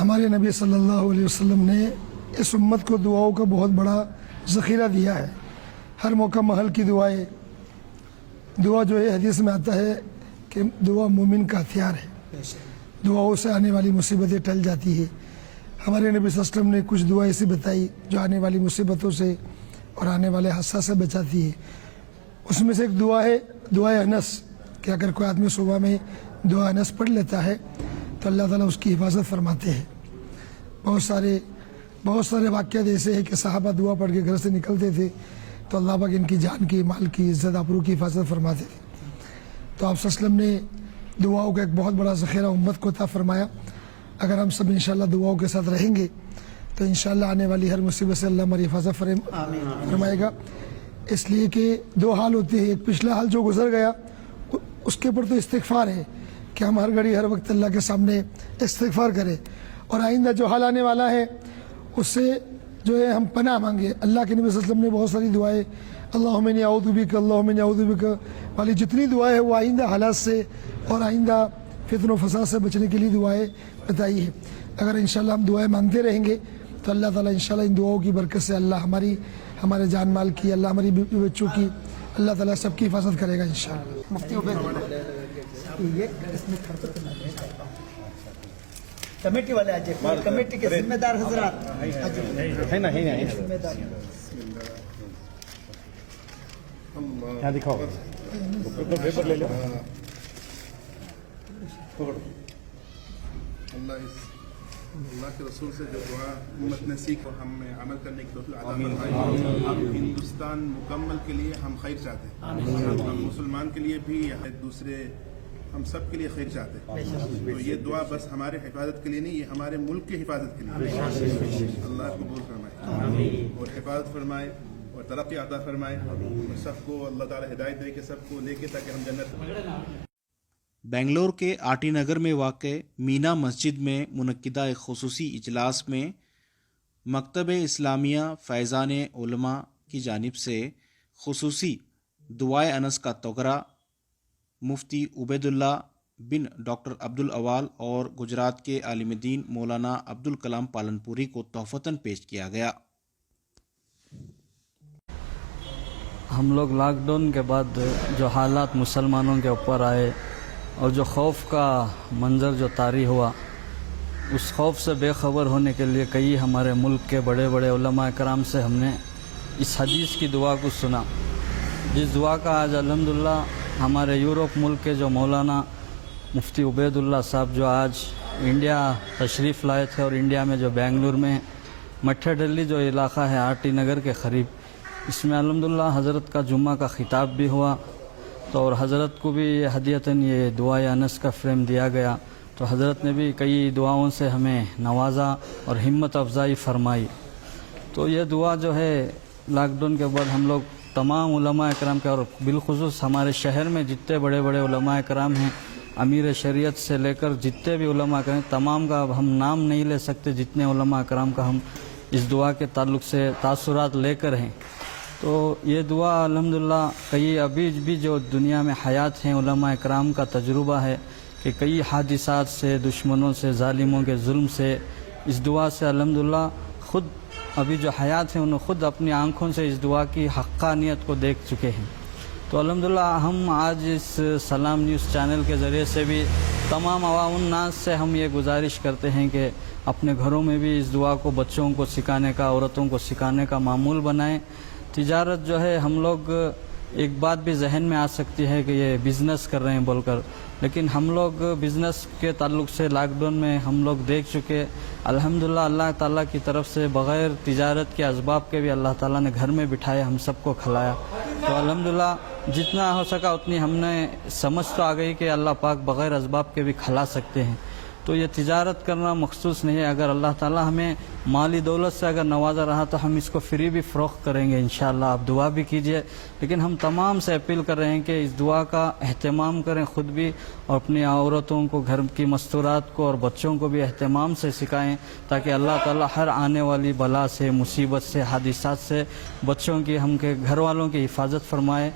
ہمارے نبی صلی اللہ علیہ وسلم نے اس امت کو دعاؤں کا بہت بڑا ذخیرہ دیا ہے. ہر موقع محل کی دعائیں. دعا جو ہے حدیث میں آتا ہے کہ دعا مومن کا ہتھیار ہے. دعاؤں سے آنے والی مصیبتیں ٹل جاتی ہے. ہمارے نبی صلی اللہ علیہ وسلم نے کچھ دعا ایسی بتائی جو آنے والی مصیبتوں سے اور آنے والے حادثات سے بچاتی ہے. اس میں سے ایک دعا ہے دعائے انس کہ اگر کوئی آدمی صبح میں دعا انس پڑھ لیتا ہے تو اللہ تعالیٰ اس کی حفاظت فرماتے ہیں. بہت سارے واقعات ایسے ہیں کہ صحابہ دعا پڑھ کے گھر سے نکلتے تھے تو اللہ پاک ان کی جان کی مال کی عزت آبرو کی حفاظت فرماتے تھے. تو آپ صلی اللہ علیہ وسلم نے دعاؤں کا ایک بہت بڑا ذخیرہ امت کو عطا فرمایا. اگر ہم سب انشاءاللہ دعاؤں کے ساتھ رہیں گے تو انشاءاللہ آنے والی ہر مصیبت سے اللہ ہماری حفاظت فرمائے گا. اس لیے کہ دو حال ہوتے ہیں. ایک پچھلا حال جو گزر گیا اس کے اوپر تو استغفار ہے کہ ہم ہر گھڑی ہر وقت اللہ کے سامنے استغفار کریں, اور آئندہ جو حال آنے والا ہے اس سے جو ہے ہم پناہ مانگے. اللہ کے نبی صلی اللہ علیہ وسلم نے بہت ساری دعائیں اللہم انی اعوذ بک اللہم انی اعوذ بک والی جتنی دعائیں ہیں وہ آئندہ حالات سے اور آئندہ فتن و فساد سے بچنے کے لیے دعائیں بتائی ہے. اگر انشاءاللہ ہم دعائیں مانگتے رہیں گے تو اللہ تعالیٰ انشاءاللہ ان دعاؤں کی برکت سے اللہ ہمارے جان مال کی, اللہ ہماری بیوی بچوں کی, اللہ تعالیٰ سب کی حفاظت کرے گا انشاءاللہ. مفتی کمیٹی والے آج کمیٹی کے ذمہ دار حضرات دکھاؤ پیپر لے لو. اللہ کے رسول سے جو دعا امت نے سیکھ ہم میں عمل کرنے کی توفیق عطا فرمائے. ہم ہندوستان مکمل کے لیے ہم خیر چاہتے ہیں. ہم مسلمان کے لیے بھی دوسرے ہم سب کے لیے خیر چاہتے ہیں. تو یہ دعا بس ہمارے حفاظت کے لیے نہیں, یہ ہمارے ملک کی حفاظت کے لیے. اللہ قبول فرمائے اور حفاظت فرمائے اور ترقی عطا فرمائے اور سب کو اللہ تعالی ہدایت دے کے سب کو لے کے تاکہ ہم جنت. بنگلور کے آٹی نگر میں واقع مینا مسجد میں منعقدہ ایک خصوصی اجلاس میں مکتب اسلامیہ فیضان علماء کی جانب سے خصوصی دعائے انس کا تغرہ مفتی عبید اللہ بن ڈاکٹر عبدالاوال اور گجرات کے عالم دین مولانا عبدالکلام پالنپوری کو تحفتاً پیش کیا گیا. ہم لوگ لاک ڈاؤن کے بعد جو حالات مسلمانوں کے اوپر آئے اور جو خوف کا منظر جو طاری ہوا, اس خوف سے بے خبر ہونے کے لیے کئی ہمارے ملک کے بڑے بڑے علماء کرام سے ہم نے اس حدیث کی دعا کو سنا, جس دعا کا آج الحمدللہ ہمارے یورپ ملک کے جو مولانا مفتی عبید اللہ صاحب جو آج انڈیا تشریف لائے تھے, اور انڈیا میں جو بنگلور میں مٹھے ڈلی جو علاقہ ہے آرٹی نگر کے قریب, اس میں الحمدللہ حضرت کا جمعہ کا خطاب بھی ہوا. تو اور حضرت کو بھی ہدیتاً یہ دعائے انس کا فریم دیا گیا. تو حضرت نے بھی کئی دعاؤں سے ہمیں نوازا اور ہمت افزائی فرمائی. تو یہ دعا جو ہے لاک ڈاؤن کے بعد ہم لوگ تمام علماء کرام کے اور بالخصوص ہمارے شہر میں جتنے بڑے بڑے علماء کرام ہیں, امیر شریعت سے لے کر جتنے بھی علماء کرام, تمام کا اب ہم نام نہیں لے سکتے جتنے علماء کرام کا ہم اس دعا کے تعلق سے تاثرات لے کر ہیں. تو یہ دعا الحمدللہ کئی ابھی بھی جو دنیا میں حیات ہیں علماء اکرام کا تجربہ ہے کہ کئی حادثات سے, دشمنوں سے, ظالموں کے ظلم سے, اس دعا سے الحمدللہ خود ابھی جو حیات ہیں انہوں خود اپنی آنکھوں سے اس دعا کی حقانیت کو دیکھ چکے ہیں. تو الحمدللہ ہم آج اس سلام نیوز چینل کے ذریعے سے بھی تمام عوام الناس سے ہم یہ گزارش کرتے ہیں کہ اپنے گھروں میں بھی اس دعا کو بچوں کو سکھانے کا, عورتوں کو سکھانے کا معمول بنائیں. تجارت جو ہے ہم لوگ ایک بات بھی ذہن میں آ سکتی ہے کہ یہ بزنس کر رہے ہیں بول کر, لیکن ہم لوگ بزنس کے تعلق سے لاک ڈاؤن میں ہم لوگ دیکھ چکے الحمدللہ اللہ تعالیٰ کی طرف سے بغیر تجارت کے اسباب کے بھی اللہ تعالیٰ نے گھر میں بٹھائے, ہم سب کو کھلایا. تو الحمدللہ جتنا ہو سکا اتنی ہم نے سمجھ تو آ گئی کہ اللہ پاک بغیر اسباب کے بھی کھلا سکتے ہیں. تو یہ تجارت کرنا مخصوص نہیں ہے, اگر اللہ تعالیٰ ہمیں مالی دولت سے اگر نوازا رہا تو ہم اس کو فری بھی فروخت کریں گے انشاءاللہ. آپ دعا بھی کیجئے, لیکن ہم تمام سے اپیل کر رہے ہیں کہ اس دعا کا اہتمام کریں خود بھی, اور اپنی عورتوں کو, گھر کی مستورات کو اور بچوں کو بھی اہتمام سے سکھائیں تاکہ اللہ تعالیٰ ہر آنے والی بلا سے, مصیبت سے, حادثات سے بچوں کی, ہم کے گھر والوں کی حفاظت فرمائے.